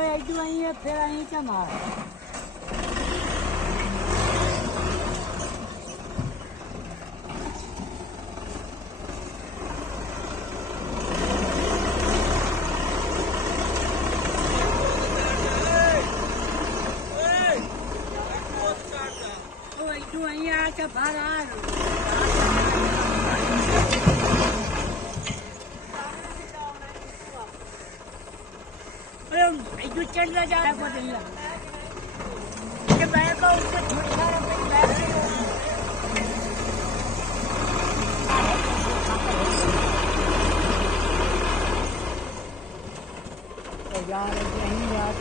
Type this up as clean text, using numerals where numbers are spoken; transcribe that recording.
इधर आई है फिर आई क्या मार इधर आई आके बाहर जो चढ़ना जा रहा है ये बैग का उससे छोटा बैग यार यही याद